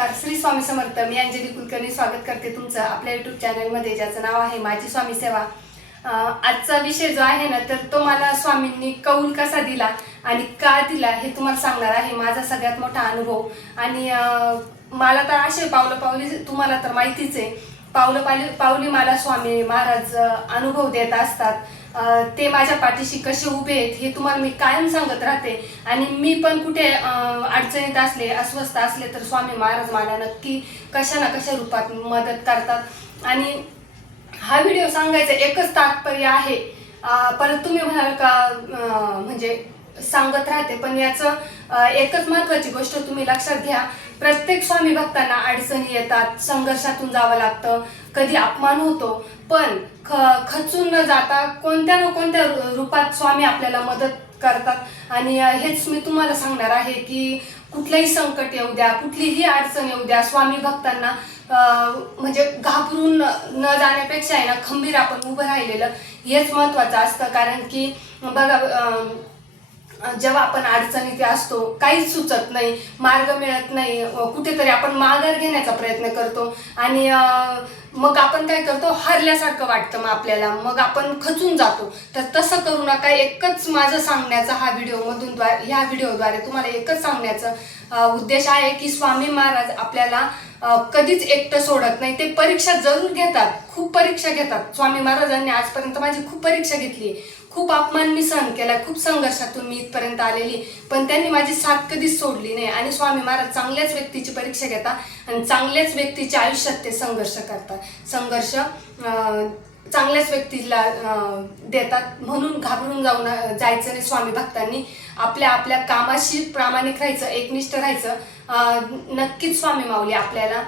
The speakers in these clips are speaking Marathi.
नमस्कार. श्री स्वामी समर्थ. मी अंजली कुलकर्णी स्वागत करते तुमचं आपल्या यूट्यूब चॅनलमध्ये, ज्याचं नाव आहे माझी स्वामी सेवा. आजचा विषय जो आहे ना, तर तो मला स्वामींनी कौल कसा दिला आणि का दिला हे तुम्हाला सांगणार आहे. माझा सगळ्यात मोठा अनुभव. आणि मला तर असे पावली तुम्हाला तर माहितीच आहे, पावली मला स्वामी महाराज अनुभव देत असतात. ते माझ्या पाठीशी कसे उभे आहेत हे तुम्हाला मी कायम सांगत राहते. आणि मी पण कुठे अडचणीत असले, अस्वस्थ असले तर स्वामी महाराज मला नक्की कशा ना कशा रूपात मदत करतात. आणि हा व्हिडिओ सांगायचं एकच तात्पर्य आहे. परत तुम्ही म्हणाल का म्हणजे सांगत राहते, पण याचं एकच महत्त्वाची गोष्ट तुम्ही लक्षात घ्या. प्रत्येक स्वामी भक्तांना अडचणी येतात, संघर्षातून जावं लागतं, कधी अपमान होतो, पण खचून न जाता कोणत्या ना कोणत्या रूपात स्वामी आपल्याला मदत करतात. आणि हेच मी तुम्हाला सांगणार आहे की कुठलंही संकट येऊ द्या, कुठलीही अडचण येऊ द्या, स्वामी भक्तांना म्हणजे घाबरून न जाण्यापेक्षा आहे ना, खंबीर आपण उभं राहिलेलं हेच महत्त्वाचं असतं. कारण की बघा, जेव्हा आपण अडचणीत असतो, काहीच सुचत नाही, मार्ग मिळत नाही, कुठेतरी आपण माघार घेण्याचा प्रयत्न करतो आणि मग आपण काय करतो, हारल्यासारखं वाटतं मग आपल्याला, मग आपण खचून जातो. तर तसं करू नका. एकच माझं सांगण्याचा ह्या व्हिडिओद्वारे तुम्हाला एकच सांगण्याचा उद्देश आहे की स्वामी महाराज आपल्याला कधीच एकटं सोडत नाही. ते परीक्षा जरूर घेतात, खूप परीक्षा घेतात. स्वामी महाराजांनी आजपर्यंत माझी खूप परीक्षा घेतली, खूप अपमान मी सहन केला, खूप संघर्षातून मी इथपर्यंत आलेली, पण त्यांनी माझी साथ कधीच सोडली नाही. आणि स्वामी महाराज चांगल्याच व्यक्तीची परीक्षा घेतात आणि चांगल्याच व्यक्तीच्या आयुष्यात ते संघर्ष करतात. संघर्ष चांगल्याच व्यक्तीला देतात. म्हणून घाबरून जायचं नाही. स्वामी भक्तांनी आपल्या कामाशी प्रामाणिक राहायचं, एकनिष्ठ राहायचं. नक्कीच स्वामी माऊली आपल्याला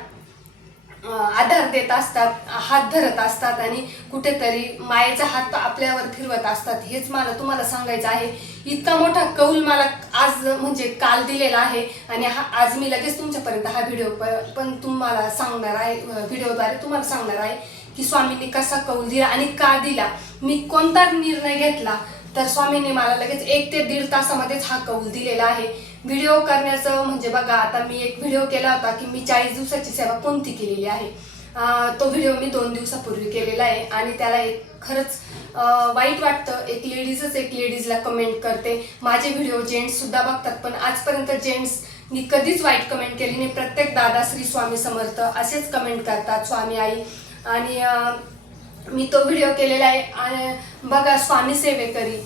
आधार देत असतात, हात धरत असतात आणि कुठेतरी मायेचा हात आपल्यावर फिरवत असतात. हेच मला तुम्हाला सांगायचं आहे. इतका मोठा कौल मला आज म्हणजे काल दिलेला आहे आणि आज मी लगेच तुमच्यापर्यंत हा व्हिडिओ पण तुम्हाला सांगणार आहे, व्हिडिओद्वारे तुम्हाला सांगणार आहे की स्वामींनी कसा कौल दिला आणि का दिला, मी कोणता निर्णय घेतला. तर स्वामींनी मला लगेच 1 ते 1.5 तासामध्येच हा कौल दिलेला आहे. व्हिडिओ करण्याचं म्हणजे बघा, आता मी एक व्हिडिओ केला होता की मी 40 दिवसाची सेवा कोणती केलेली आहे. तो व्हिडिओ मी 2 दिवसापूर्वी केलेला आहे आणि त्याला खरंच वाईट वाटतं. एक लेडीजला कमेंट करते. माझे व्हिडिओ जेंट्स सुद्धा बघतात, पण आजपर्यंत जेंट्सनी कधीच वाईट कमेंट केली नाही. प्रत्येक दादा श्री स्वामी समर्थ असेच कमेंट करतात, स्वामी आई. आणि मी तो व्हिडिओ केलेला आहे. आणि बघा, स्वामी सेवेकरी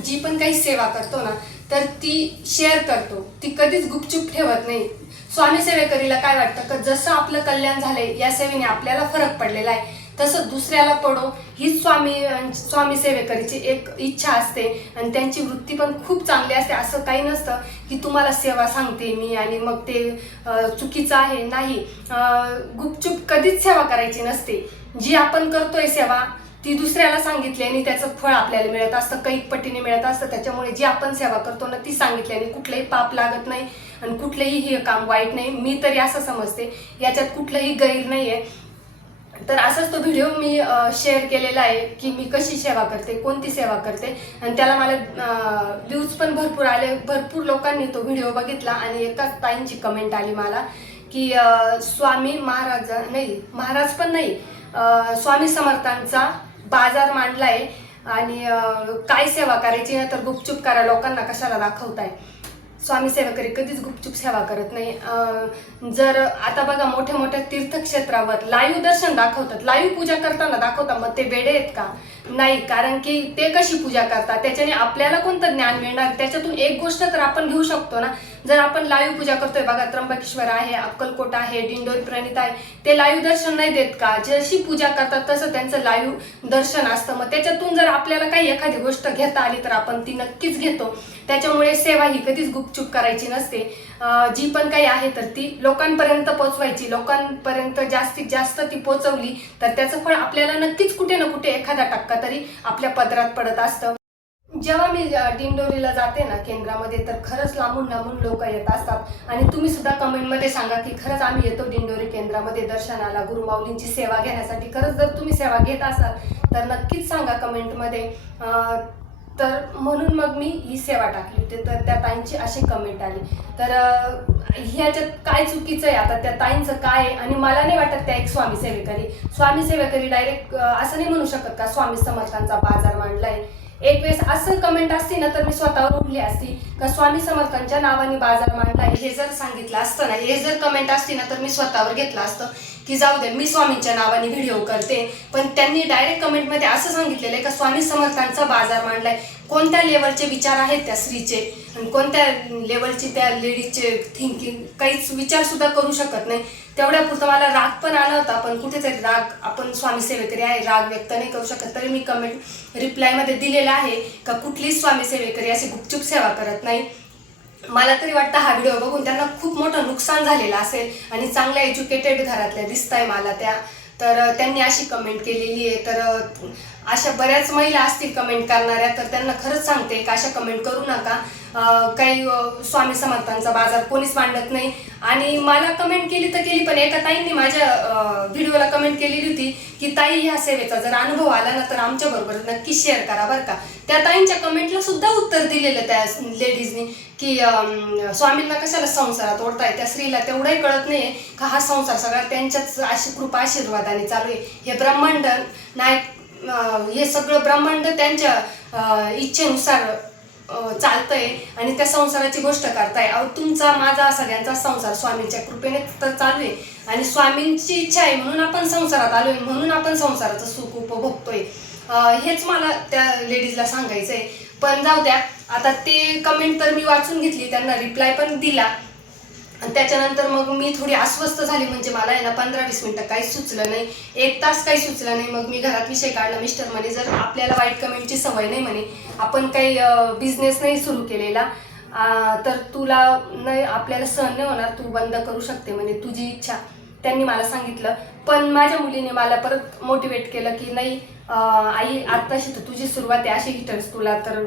जी पण काही सेवा करतो ना, तर ती शेअर करतो, ती कधीच गुपचूप ठेवत नाही. स्वामी सेवेकरीला काय वाटतं का जसं आपलं कल्याण झालंय, या सेवेने आपल्याला फरक पडलेला आहे, तसं दुसऱ्याला पडो हीच स्वामी सेवेकरीची एक इच्छा असते. आणि त्यांची वृत्ती पण खूप चांगली असते. असं काही नसतं की तुम्हाला सेवा सांगते मी आणि मग ते चुकीचं आहे. नाही, गुपचूप कधीच सेवा करायची नसते. जी आपण करतोय सेवा ती दुसऱ्याला सांगितल्याने त्याचं फळ आपल्याला मिळत असतं, कैक पटीने मिळत असतं. त्याच्यामुळे जी आपण सेवा करतो ना, ती सांगितल्याने कुठलंही पाप लागत नाही आणि कुठलंही हे काम वाईट नाही. मी तरी असं समजते, याच्यात कुठलंही गैर नाही आहे. तर असाच तो व्हिडिओ मी शेअर केलेला आहे की मी कशी सेवा करते, कोणती सेवा करते. आणि त्याला मला व्ह्यूज पण भरपूर आले, भरपूर लोकांनी तो व्हिडिओ बघितला. आणि एकाच ताईंची कमेंट आली मला की स्वामी महाराज पण नाही, स्वामी समर्थांचा बाजार मांडलाय आणि काय सेवा करायची ना तर गुपचूप करा, लोकांना कशाला दाखवताय. स्वामी सेवेकरी कधीच गुपचूप सेवा करत नाही. जर आता बघा, मोठ्या मोठ्या तीर्थक्षेत्रावर लाईव्ह दर्शन दाखवतात, लाईव्ह पूजा करताना दाखवतात. मग ते वेडे आहेत का? नाही, कारण की ते कशी पूजा करतात, त्याच्याने आपल्याला कोणतं ज्ञान मिळणार. त्याच्यातून एक गोष्ट तर आपण घेऊ शकतो ना. जर आपण लाईव्ह पूजा करतोय, बघा त्र्यंबकेश्वर आहे, अक्कलकोट आहे, दिंडोरी प्रणित आहे, ते लाईव्ह दर्शन नाही देत का? जशी पूजा करतात तसं त्यांचं लाईव्ह दर्शन असतं. मग त्याच्यातून जर आपल्याला काही एखादी गोष्ट घेता आली तर आपण ती नक्कीच घेतो. त्याच्यामुळे सेवा ही कधीच गुपचूप करायची नसते. जी पण काही आहे तर ती लोकांपर्यंत पोचवायची. लोकांपर्यंत जास्तीत जास्त ती पोचवली तर त्याचं फळ आपल्याला नक्कीच कुठे ना कुठे 1% तरी आपल्या पदरात पडत असतं. जेव्हा मी दिंडोरीला जाते ना केंद्रामध्ये, तर खरंच लांबून लोक येत असतात. आणि तुम्ही सुद्धा कमेंटमध्ये सांगा की खरंच आम्ही येतो दिंडोरी केंद्रामध्ये दर्शनाला, गुरुमाऊलींची सेवा घेण्यासाठी. खरंच जर तुम्ही सेवा घेत असाल तर नक्कीच सांगा कमेंटमध्ये. तर म्हणून मग मी ही सेवा टाकली होती. तर त्या ताईंची अशी कमेंट आली. तर ह्याच्यात काय चुकीचं आहे आता, त्या ताईंचं काय आहे? आणि मला नाही वाटत त्या एक स्वामी सेवेकरी डायरेक्ट असं नाही म्हणू शकत का स्वामी समर्थांचा बाजार मांडलाय. एक वेळेस असं कमेंट असती ना तर मी स्वतःवर उठली असती का स्वामी समर्थांच्या नावाने बाजार मांडलाय. हे जर सांगितलं असतं ना, हे जर कमेंट असती ना तर मी स्वतःवर घेतलं असतं की जाऊ दे, मी स्वामींच्या नावाने व्हिडिओ करते. पण त्यांनी डायरेक्ट कमेंटमध्ये असं सांगितलेलं आहे का स्वामी समर्थांचा बाजार मांडलाय. कोणत्या लेवलचे विचार आहेत त्या स्त्रीचे आणि कोणत्या लेवलची त्या लेडीजचे थिंकिंग, काहीच विचार सुद्धा करू शकत नाही. तेवढ्यापुरतं मला राग पण आला होता, पण कुठेतरी राग, आपण स्वामी सेवेकरी आहे, राग व्यक्त नाही करू शकत. तरी मी कमेंट रिप्लायमध्ये दिलेला आहे का कुठलीच स्वामी सेवेकरी अशी गुपचूप सेवा करत नाही. मला तरी वाटतं हा व्हिडिओ बघून त्यांना खूप मोठं नुकसान झालेलं असेल आणि चांगल्या एज्युकेटेड घरातल्या दिसताय मला त्या. तर त्यांनी अशी कमेंट केलेली आहे. तर अशा बऱ्याच महिला असतील कमेंट करणाऱ्या, तर त्यांना खरंच सांगते का अशा कमेंट करू नका. काही स्वामी समर्थांचा बाजार कोणीच मांडत नाही. आणि मला कमेंट केली तर केली, पण एका ताईंनी माझ्या व्हिडिओला कमेंट केलेली होती की ताई ह्या सेवेचा जर अनुभव आला ना तर आमच्याबरोबर नक्की शेअर करा बरं का. त्या ताईंच्या कमेंटला सुद्धा उत्तर दिलेलं त्या लेडीजनी की स्वामींना कशाला संसारात ओढताय. त्या स्त्रीला तेवढंही कळत नाही का हा संसार सगळा त्यांच्याच अशी कृपा आशीर्वादाने चालू आहे. हे ब्रह्मांड नाही, हे सगळं ब्रह्मांड त्यांच्या इच्छेनुसार चालतंय आणि त्या संसाराची गोष्ट करताय. अहो तुमचा माझा सगळ्यांचा संसार स्वामींच्या कृपेने तर चालू आहे आणि स्वामींची इच्छा आहे म्हणून आपण संसारात आलोय, म्हणून आपण संसाराचं सुख उपभोगतोय. हेच मला त्या लेडीजला सांगायचं आहे. पण जाऊ द्या, आता ते कमेंट तर मी वाचून घेतली, त्यांना रिप्लाय पण दिला आणि त्याच्यानंतर मग मी थोडी अस्वस्थ झाली. म्हणजे मला आहे ना 15-20 मिनिटं काहीच सुचलं नाही, 1 तास काही सुचलं नाही. मग मी घरात विषय काढला. मिस्टर म्हणे जर आपल्याला वाईट कमेंटची सवय नाही म्हणे, आपण काही बिझनेस नाही सुरू केलेला, तर तुला नाही, आपल्याला सहन नाही होणार, तू बंद करू शकते म्हणे, तुझी इच्छा. त्यांनी मला सांगितलं. पण माझ्या मुलीने मला परत मोटिवेट केलं की नाही आई, आत्ताशी तर तुझी सुरुवात आहे, अशी हिटर्स तुला तर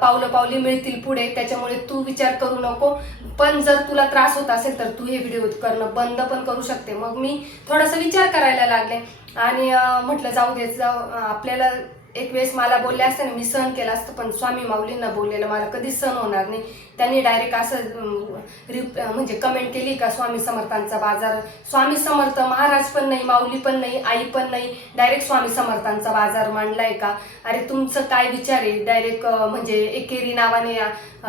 पावलं पावली मिळतील पुढे, त्याच्यामुळे तू विचार करू नको. पण जर तुला त्रास होत असेल तर तू हे व्हिडिओ करणं बंद पण करू शकते. मग मी थोडासा विचार करायला लागले आणि म्हटलं जाऊ दे, आपल्याला एक वेळेस मला बोलले असते ना, मी सहन केलं असतं, पण स्वामी माऊलींना बोललेलं मला कधीच सहन होणार नाही. त्यांनी डायरेक्ट असं म्हणजे कमेंट केली का स्वामी समर्थांचा बाजार, स्वामी समर्थ महाराज पण नाही, माऊली पण नाही, आई पण नाही, डायरेक्ट स्वामी समर्थांचा बाजार मांडलाय का? अरे तुमचं काय विचार आहे? डायरेक्ट म्हणजे एकेरी नावाने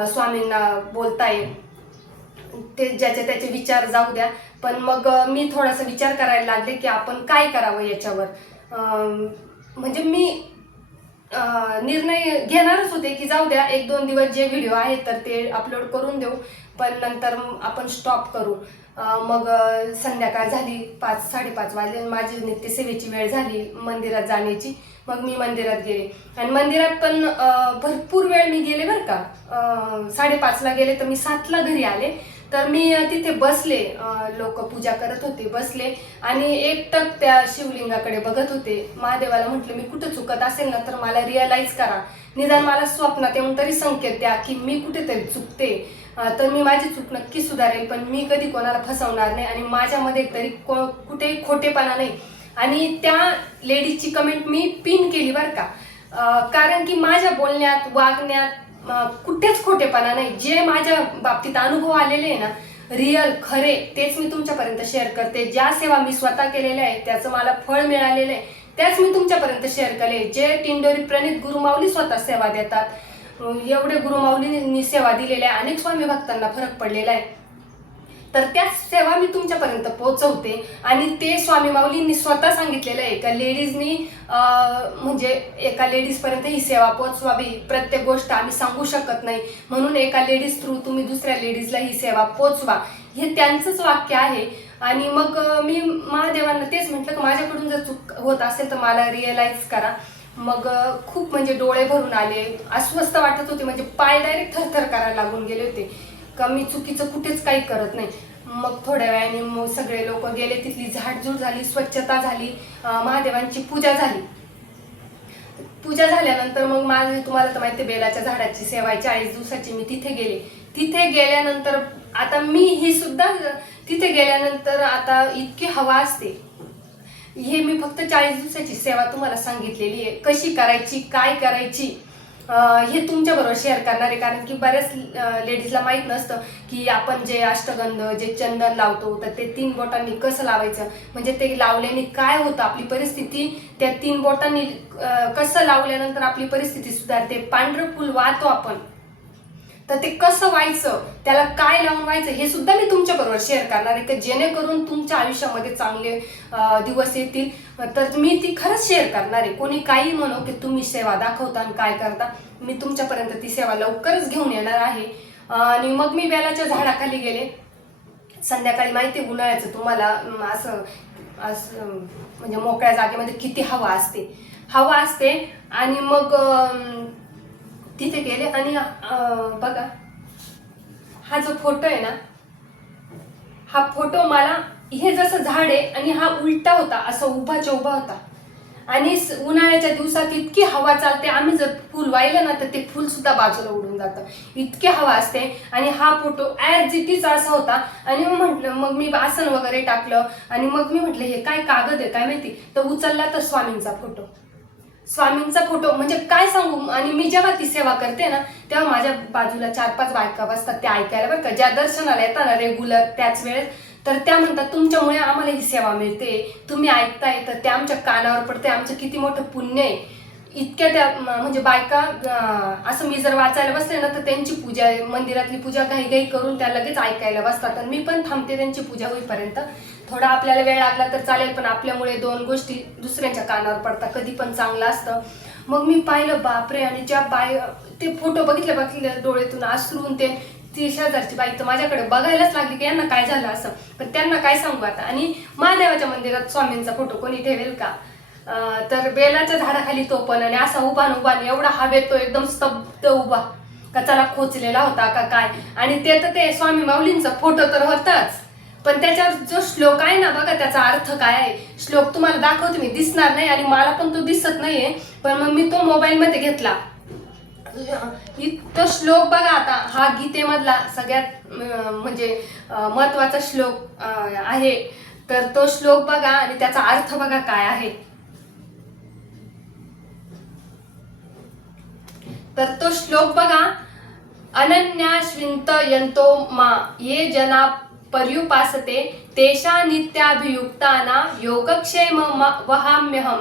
स्वामींना बोलताय. ते ज्याचे त्याचे विचार जाऊ द्या. पण मग मी थोडासा विचार करायला लागले की आपण काय करावं याच्यावर. म्हणजे मी निर्णय घेणारच होते की जाऊ द्या, 1-2 दिवस जे व्हिडिओ आहेत तर ते अपलोड करून देऊ, पण नंतर आपण स्टॉप करू. मग संध्याकाळ झाली, 5-5:30 वाजले, माझी नित्यसेवेची वेळ झाली मंदिरात जाण्याची. मग मी मंदिरात गेले आणि मंदिरात पण भरपूर वेळ मी गेले बरं का. 5:30ला गेले तर मी 7ला घरी आले. तर मी तिथे बसले, लोक पूजा करत होते, बसले आणि एकटक त्या शिवलिंगाकडे बघत होते. महादेवाला म्हटलं मी कुठं चुकत असेल ना तर मला रिअलाइज करा, निदान मला स्वप्नात येऊन तरी संकेत द्या की मी कुठेतरी चुकते, तर मी माझी चूक नक्की सुधारेल, पण मी कधी कोणाला फसवणार नाही आणि माझ्यामध्ये तरी कुठेही खोटेपणा नाही. आणि त्या लेडीजची कमेंट मी पिन केली बरं का, कारण की माझ्या बोलण्यात वागण्यात कुठेच खोटेपणा नाही. जे माझ्या बाबतीत अनुभव आलेले आहे ना, रिअल खरे, तेच मी तुमच्यापर्यंत शेअर करते. ज्या सेवा मी स्वतः केलेल्या आहे त्याचं मला फळ मिळालेलं आहे त्याच मी तुमच्यापर्यंत शेअर केले. जे टिंडोरी प्रणित गुरुमाऊली स्वतः सेवा देतात, एवढे गुरुमाऊलींनी सेवा दिलेल्या आहे, अनेक स्वामी भक्तांना फरक पडलेला आहे, तर त्याच सेवा मी तुमच्यापर्यंत पोहोचवते. आणि ते स्वामी माऊलींनी स्वतः सांगितलेलं आहे का लेडीजनी म्हणजे एका लेडीजपर्यंत ही सेवा पोहोचवावी. प्रत्येक गोष्ट आम्ही सांगू शकत नाही, म्हणून एका लेडीज थ्रू तुम्ही दुसऱ्या लेडीजला ही सेवा पोहोचवा, हे त्यांचंच वाक्य आहे. आणि मग मी महादेवांना तेच म्हटलं की माझ्याकडून जर चूक होत असेल तर मला रिअलाइज करा. मग खूप म्हणजे डोळे भरून आले, अस्वस्थ वाटत होते, म्हणजे पाय डायरेक्ट थरथर करायला लागून गेले होते का मी चुकीचं कुठेच काही करत नाही. मग थोड्या वेळाने मग सगळे लोक गेले, तिथली झाडझूड झाली, स्वच्छता झाली, महादेवांची पूजा झाली. पूजा झाल्यानंतर मग माझे तुम्हाला तर माहिती बेलाच्या झाडाची सेवा 40 दिवसाची मी तिथे गेले. तिथे गेल्यानंतर आता मी ही सुद्धा तिथे गेल्यानंतर आता इतकी हवा असते. हे मी फक्त 40 दिवसाची सेवा तुम्हाला सांगितलेली आहे, कशी करायची, काय करायची. हे तुमच्याबरोबर शेअर करणार आहे, कारण की बऱ्याच लेडीजला माहीत नसतं की आपण जे अष्टगंध जे चंदन लावतो तर ते 3 बोटांनी कसं लावायचं, म्हणजे ते लावल्याने काय होतं, आपली परिस्थिती त्या 3 बोटांनी कसं लावल्यानंतर आपली परिस्थिती सुधारते. पांढरं फुल वाहतो आपण तर ते कसं व्हायचं, त्याला काय लावून व्हायचं, हे सुद्धा मी तुमच्याबरोबर शेअर करणार आहे, की जेणेकरून तुमच्या आयुष्यामध्ये चांगले दिवस येतील. तर मी ती खरंच शेअर करणार आहे. कोणी काही म्हणो की तुम्ही सेवा दाखवता आणि काय करता, मी तुमच्यापर्यंत ती सेवा लवकरच घेऊन येणार आहे. आणि मग मी बेलाच्या झाडाखाली गेले. संध्याकाळी माहिती आहे उन्हाळ्याचं तुम्हाला असं असं म्हणजे मोकळ्या जागेमध्ये किती हवा असते आणि मग तिथे गेले आणि बघा हा जो फोटो आहे ना, हा फोटो मला हे जसं झाड आहे आणि हा उलटा होता, असं उभा होता. आणि उन्हाळ्याच्या दिवसात इतकी हवा चालते, आम्ही जर फुल वाहिलं ना तर ते फुल सुद्धा बाजूला उडून जातं, इतकी हवा असते. आणि हा फोटो ॲज इट इज असा होता. आणि मग मी आसन वगैरे टाकलं आणि मग मी म्हटलं हे काय कागद आहे काय माहिती, तर उचलला तर स्वामींचा फोटो म्हणजे काय सांगू. आणि मी जेव्हा ती सेवा करते ना तेव्हा माझ्या बाजूला 4-5 बायका बसतात त्या ऐकायला, बरं का, ज्या दर्शनाला येतात ना रेग्युलर त्याच वेळेस. तर त्या म्हणतात तुमच्यामुळे आम्हाला ही सेवा मिळते, तुम्ही ऐकताय तर ते आमच्या कानावर पडते, आमचं किती मोठं पुण्य आहे. इतक्या त्या म्हणजे बायका असं मी जर वाचायला बसले ना तर त्यांची पूजा, मंदिरातली पूजा घाई करून त्या लगेच ऐकायला बसतात. आणि मी पण थांबते त्यांची पूजा होईपर्यंत. थोडा आपल्याला वेळ लागला तर चालेल, पण आपल्यामुळे 2 गोष्टी दुसऱ्यांच्या कानावर पडतात, कधी पण चांगलं असतं. मग मी पाहिलं बापरे, आणि ज्या ते फोटो बघितले डोळ्यातून अश्रून ती शेजारची बाई तर माझ्याकडे बघायलाच लागली की यांना काय झालं असं, पण त्यांना काय सांगू आता. आणि महादेवाच्या मंदिरात स्वामींचा फोटो कोणी ठेवेल का, तर बेलाच्या झाडाखाली तो पण, आणि असा उभा एवढा हवेत तो एकदम स्तब्ध उभा, का चला खोचलेला होता का काय. आणि ते स्वामी माऊलींचा फोटो तर होताच, पण त्याच्यावर जो श्लोक आहे ना बघा, त्याचा अर्थ काय आहे. श्लोक तुम्हाला दाखवते मी, दिसणार नाही आणि मला पण तो दिसत नाहीये, पण मग मी तो मोबाईल मध्ये घेतला. तो श्लोक बघा, आता हा गीतेमधला सगळ्यात म्हणजे महत्वाचा श्लोक आहे. तर तो श्लोक बघा आणि त्याचा अर्थ बघा काय आहे. तर तो श्लोक बघा, अनन्याश्विंत यंतो मा ये जना पर्युपासते तेषा नित्याभियुक्ताना योगक्षेम वहाम्यहम.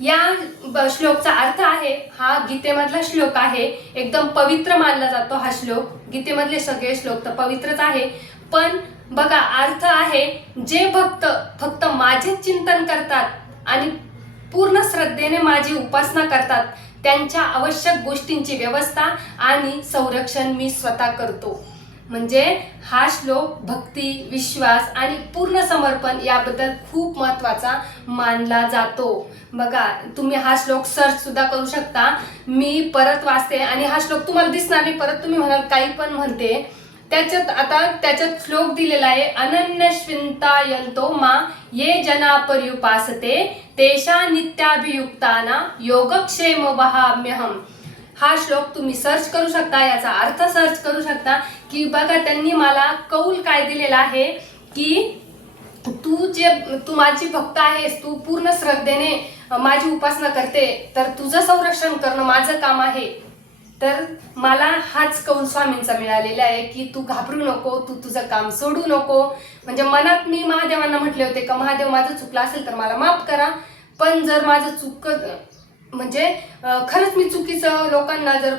या श्लोकचा अर्थ आहे, हा गीतेमधला श्लोक आहे, एकदम पवित्र मानला जातो हा श्लोक. गीतेमधले सगळे श्लोक तर पवित्रच आहे, पण बघा अर्थ आहे, जे भक्त फक्त माझे चिंतन करतात आणि पूर्ण श्रद्धेने माझी उपासना करतात त्यांच्या आवश्यक गोष्टींची व्यवस्था आणि संरक्षण मी स्वतः करतो. म्हणजे हा श्लोक भक्ती, विश्वास आणि पूर्ण समर्पण याबद्दल खूप महत्त्वाचा मानला जातो. बघा, तुम्ही हा श्लोक सर्च सुद्धा करू शकता, मी परत वाचते आणि हा श्लोक तुम्हाला दिसणार नाही, परत तुम्ही म्हणाल काही पण म्हणते. त्याच्यात श्लोक दिलेला आहे, अनन्यश्विंतायंतो मा ये जना पर्युपासते तेषा नित्याभियुक्ताना योगक्षेम वहाम्यहम. हा श्लोक तुम्ही सर्च करू शकता, याचा अर्थ सर्च करू शकता. की बघा त्यांनी मला कौल काय दिलेला आहे की तू माझी भक्त आहेस, तू पूर्ण श्रद्धेने माझी उपासना करते, तर तुझं संरक्षण करणं माझं काम आहे. तर मला हाच कौल स्वामींचा मिळालेला आहे की तू घाबरू नको, तू तुझं काम सोडू नको. म्हणजे मनात मी महादेवांना म्हटले होते का महादेव माझं चुकलं असेल तर मला माफ करा, पण जर माझं म्हणजे खरंच मी चुकीचं लोकांना जर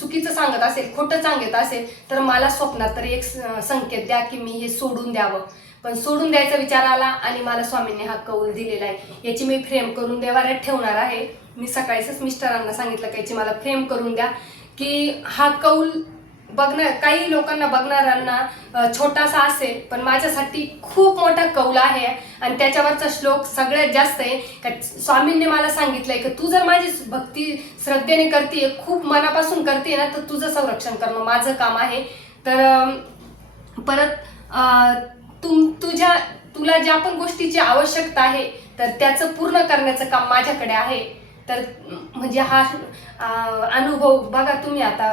चुकीचं सांगत असेल, खोटं सांगत असेल, तर मला स्वप्नात तरी एक संकेत द्या की मी हे सोडून द्यावं. पण सोडून द्यायचा विचार आला आणि मला स्वामींनी हा कौल दिलेला आहे. याची मी फ्रेम करून देवाऱ्यात ठेवणार आहे. मी सकाळीच मिस्टरांना सांगितलं की याची मला फ्रेम करून द्या, की हा कौल काही लोकांना बघणाऱ्यांना छोटासा असेल, पण माझ्यासाठी खूप मोठा कौल आहे. आणि त्याच्यावरचा श्लोक सगळ्यात जास्त आहे का स्वामींनी मला सांगितलंय की तू जर माझी भक्ती श्रद्धेने करते, खूप मनापासून करते ना, तर तुझं संरक्षण करणं माझं काम आहे. तर परत तुला ज्या पण गोष्टीची आवश्यकता आहे तर त्याचं पूर्ण करण्याचं काम माझ्याकडे आहे. तर म्हणजे हा अनुभव बघा तुम्ही, आता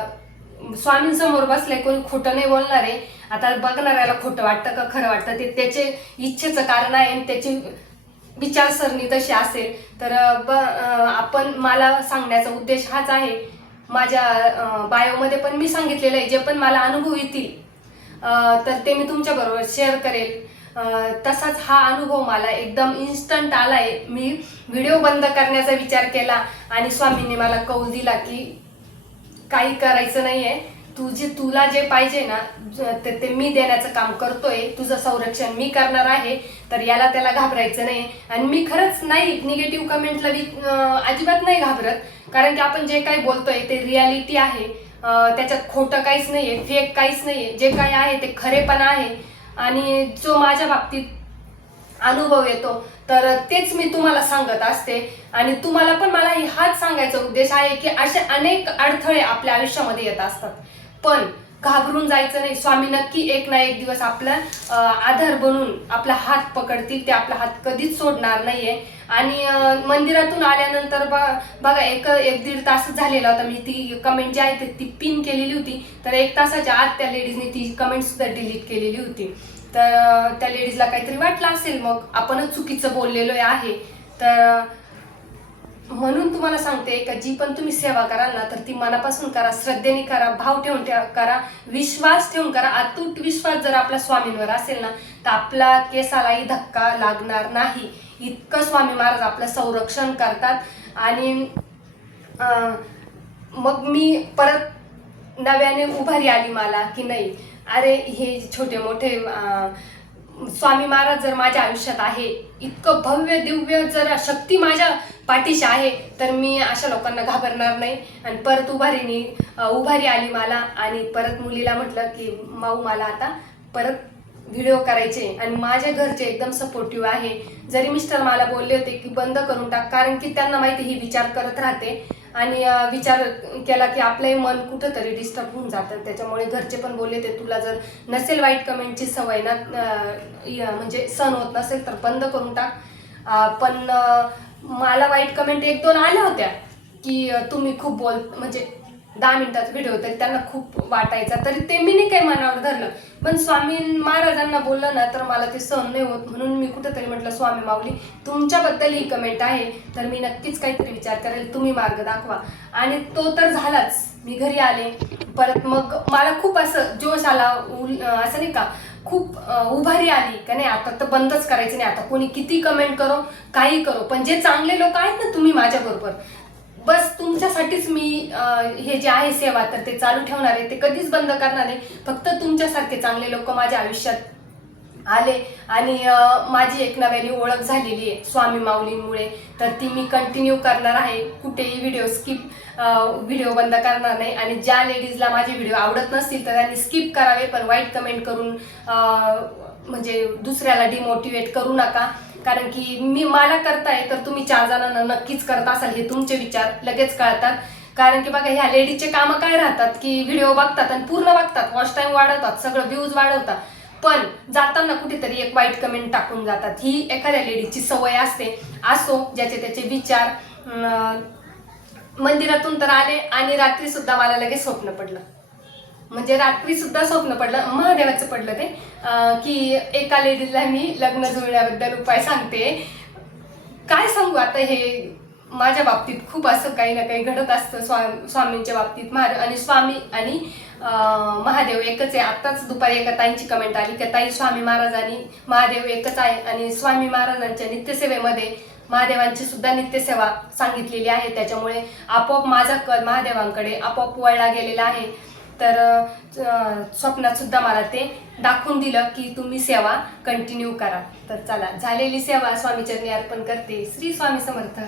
स्वामींसमोर बसलाय, कोणी खोटं नाही बोलणार आहे. आता बघणाऱ्याला खोटं वाटतं का खरं वाटतं ते त्याचे इच्छेचं कारण आहे आणि त्याची विचारसरणी तशी असेल. तर मला सांगण्याचा उद्देश हाच आहे माझ्या बायोमध्ये पण मी सांगितलेलं आहे. जे पण मला अनुभव येतील तर ते मी तुमच्याबरोबर शेअर करेल. तसाच हा अनुभव मला एकदम इन्स्टंट आलाय. मी व्हिडिओ बंद करण्याचा विचार केला आणि स्वामींनी मला कौल दिला की काही करायचं नाहीये, तुला जे पाहिजे ना ते मी देण्याचं काम करतोय, तुझं संरक्षण मी करणार आहे, तर याला त्याला घाबरायचं नाही. आणि मी खरंच नाही निगेटिव्ह कमेंटला अजिबात नाही घाबरत, कारण की आपण जे काही बोलतोय ते रियालिटी आहे. त्याच्यात खोटं काहीच नाहीये, फेक काहीच नाहीये. जे काही आहे ते खरेपणा आहे आणि जो माझ्या बाबतीत अनुभव येतो तर तेच मी तुम्हाला सांगत असते. आणि तुम्हाला पण मला हाच सांगायचा उद्देश आहे की असे अनेक अडथळे आपल्या आयुष्यामध्ये येत असतात, पण घाबरून जायचं नाही. स्वामी नक्की एक ना एक दिवस आपला आधार बनून आपला हात पकडतील. ते आपला हात कधीच सोडणार नाहीये. आणि मंदिरातून आल्यानंतर बघा एक दीड तास झालेला होता. मी ती कमेंट जी आहे ती पिन केलेली होती, तर 1 तासाच्या आत त्या लेडीजने ती कमेंट सुद्धा डिलीट केलेली होती. तर त्या लेडीजला काहीतरी वाटलं असेल, मग आपणच चुकीचं बोललेलो आहे. तर म्हणून तुम्हाला सांगते का जी पण तुम्ही सेवा कराल ना तर ती मनापासून करा, श्रद्धेने करा, भाव ठेवून करा, विश्वास ठेवून करा. अतूट विश्वास जर आपल्या स्वामींवर असेल ना तर आपला केसालाही धक्का लागणार नाही. इतकं स्वामी महाराज आपलं संरक्षण करतात. आणि मग मी परत नव्याने उभारी आली मला की नाही, अरे हे छोटे मोठे स्वामी महाराज जर माझ्या आयुष्यात आहे, इतकं भव्य दिव्य जर शक्ती माझ्या पाठीशी आहे, तर मी अशा लोकांना घाबरणार नाही. आणि परत उभारी आली मला. आणि परत मुलीला म्हटलं की माऊ मला आता परत व्हिडिओ करायचे. आणि माझ्या घरचे एकदम सपोर्टिव्ह आहे. जरी मिस्टर मला बोलले होते की बंद करून टाक, कारण की त्यांना माहिती ही विचार करत राहते आणि विचार केला की आपलंही मन कुठंतरी डिस्टर्ब होऊन जातं. त्याच्यामुळे घरचे पण बोलले ते तुला जर नसेल वाईट कमेंटची सवय ना, म्हणजे सहन होत नसेल तर बंद करून टाक. पण मला वाईट कमेंट 1-2 आल्या होत्या की तुम्ही खूप म्हणजे 10 मिनिटाचा व्हिडिओ तरी त्यांना खूप वाटायचा, तरी ते मी नाही काही मनावर धरलं. पण स्वामी महाराजांना बोललं ना तर मला ते सहन नाही होत. म्हणून मी कुठेतरी म्हटलं स्वामी माऊली तुमच्याबद्दल ही कमेंट आहे तर मी नक्कीच काहीतरी विचार करेल, तुम्ही मार्ग दाखवा. आणि तो तर झालाच. मी घरी आले परत, मग मला खूप असं जोश आला, असं नाही का, खूप उभारी आली का नाही आता तर बंदच करायचं नाही. आता कोणी किती कमेंट करो काही करो, पण जे चांगले लोक आहेत ना तुम्ही माझ्या बरोबर, बस तुमच्यासाठीच मी हे जे आहे सेवा तर ते चालू ठेवणार आहे. ते कधीच बंद करणार नाही. फक्त तुमच्यासारखे चांगले लोक माझ्या आयुष्यात आले आणि माझी एक नव्याने ओळख झालेली आहे स्वामी माऊलींमुळे, तर ती मी कंटिन्यू करणार आहे. कुठेही व्हिडिओ बंद करणार नाही. आणि ज्या लेडीजला माझे व्हिडिओ आवडत नसतील तर त्यांनी स्किप करावे, पण वाईट कमेंट करून म्हणजे दुसऱ्याला डिमोटिवेट करू नका. कारण की मला करताय तर तुम्ही 4 जणांना नक्कीच करत असाल, हे तुमचे विचार लगेच कळतात. कारण की बघा ह्या लेडीजचे कामं काय राहतात की व्हिडिओ बघतात आणि पूर्ण बघतात, वॉच टाइम वाढवतात, सगळं व्ह्यूज वाढवतात, पण जाताना कुठेतरी एक वाईट कमेंट टाकून जातात. ही एखाद्या लेडीजची सवय असते. असो, ज्याचे त्याचे विचार. मंदिरातून तर आले आणि रात्री सुद्धा मला लगेच स्वप्न पडलं. म्हणजे रात्री सुद्धा स्वप्न पडलं, महादेवाचं पडलं ते, की एका लेडीजला मी लग्न जुळण्याबद्दल उपाय सांगते. काय सांगू आता, हे माझ्या बाबतीत खूप असं काही ना काही घडत असतं स्वामींच्या बाबतीत. आणि स्वामी आणि महादेव एकच आहे. आत्ताच दुपारी एका ताईंची कमेंट आली की ताई स्वामी महाराज आणि महादेव एकच आहे. आणि स्वामी महाराजांच्या नित्यसेवेमध्ये महादेवांची सुद्धा नित्यसेवा सांगितलेली आहे. त्याच्यामुळे आपोआप माझा कल महादेवांकडे आपोआप वळला गेलेला आहे. तर स्वप्नात सुद्धा मला ते दाखवून दिलं की तुम्ही सेवा कंटिन्यू करा. तर चला, झालेली सेवा स्वामीचरणी अर्पण करते. श्री स्वामी समर्थ.